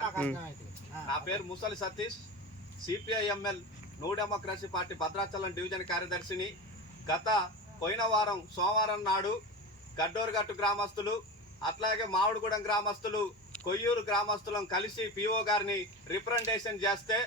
నా పేరు Musali Satish, CPIML new democracy party Bhadrachalam division కార్యదర్శిని. పోయిన వారం సోమవారం నాడు గడ్డోరుగట్టు గ్రామస్తులు అట్లాగే మామిడిగూడెం గ్రామస్తులు కొయ్యూరు గ్రామస్తులను కలిసి పిఓ గారిని రిప్రజెంటేషన్ చేస్తే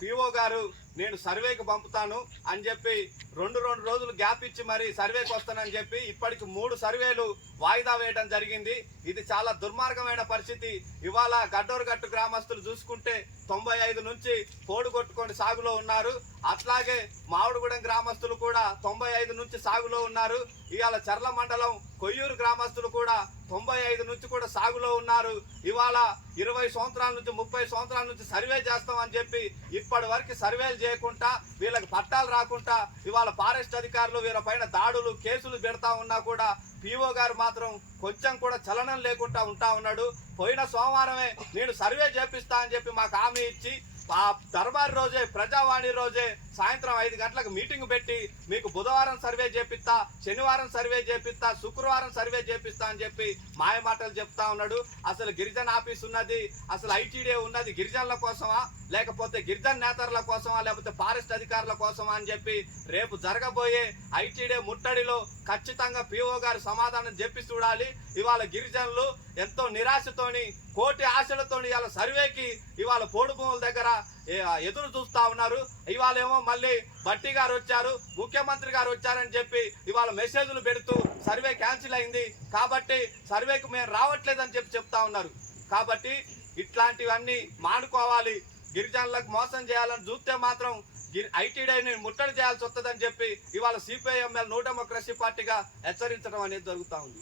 పిఓ గారు నేను సర్వేకి పంపుతాను అని చెప్పి రెండు రోజులు గ్యాప్ ఇచ్చి మరి సర్వేకి వస్తానని చెప్పి ఇప్పటికి 3 సర్వేలు వాయిదా వేయడం జరిగింది. ఇది చాలా దుర్మార్గమైన పరిస్థితి. ఇవాళ గడ్డోరుగట్టు గ్రామస్తులు చూసుకుంటే 95 నుంచి పోడు కొట్టుకొని సాగులో ఉన్నారు. అట్లాగే మామిడిగూడెం గ్రామస్తులు కూడా 95 నుంచి సాగులో ఉన్నారు. ఇవాళ చర్ల మండలం కొయ్యూరు గ్రామస్తులు కూడా 95 నుంచి కూడా సాగులో ఉన్నారు. ఇవాళ 20 సంవత్సరాల నుంచి 30 సంవత్సరాల నుంచి సర్వే చేస్తామని చెప్పి ఇప్పటి వరకు సర్వేలు చేయకుండా వీళ్ళకి పట్టాలు రాకుండా ఇవాళ ఫారెస్ట్ అధికారులు వీళ్ళ పైన దాడులు కేసులు పెడతా ఉన్నా కూడా పిఓ గారు మాత్రం కొంచెం కూడా చలనం లేకుండా ఉంటా ఉన్నాడు. పోయిన సోమవారమే నేను సర్వే చేపిస్తా అని చెప్పి మాకు హామీ ఇచ్చి ఆ దర్బార్ రోజే ప్రజావాణి రోజే సాయంత్రం 5 గంటలకు మీటింగ్ పెట్టి మీకు బుధవారం సర్వే చేపిస్తా, శనివారం సర్వే చేపిస్తా, శుక్రవారం సర్వే చేపిస్తా అని చెప్పి మాయ మాటలు చెప్తా ఉన్నాడు. అసలు గిరిజన ఆఫీస్ ఉన్నది, అసలు ఐటీడీ ఉన్నది గిరిజనుల కోసమా లేకపోతే గిరిజన నేతల కోసమా లేకపోతే ఫారెస్ట్ అధికారుల కోసమా అని చెప్పి రేపు జరగబోయే ఐటీడీ ముట్టడిలో ఖచ్చితంగా పిఓ గారు సమాధానం చెప్పి చూడాలి. ఇవాళ గిరిజనులు ఎంతో నిరాశతోని కోటి ఆశలతోని ఇవాళ సర్వేకి ఇవాళ పోడు భూముల దగ్గర ఎదురు చూస్తా ఉన్నారు. ఇవాళ ఏమో మళ్ళీ బట్టి గారు వచ్చారు, ముఖ్యమంత్రి గారు వచ్చారని చెప్పి ఇవాళ మెసేజ్లు పెడుతూ సర్వే క్యాన్సిల్ అయింది కాబట్టి సర్వేకి మేము రావట్లేదని చెప్పి చెప్తా ఉన్నారు. కాబట్టి ఇట్లాంటివన్నీ మానుకోవాలి. గిరిజనులకు మోసం చేయాలని చూస్తే మాత్రం ఐటీడీని ముట్టడి చేయాల్సి వస్తుందని చెప్పి ఇవాళ సిపిఐఎంఎల్ న్యూ డెమోక్రసీ పార్టీగా హెచ్చరించడం అనేది జరుగుతూ ఉంది.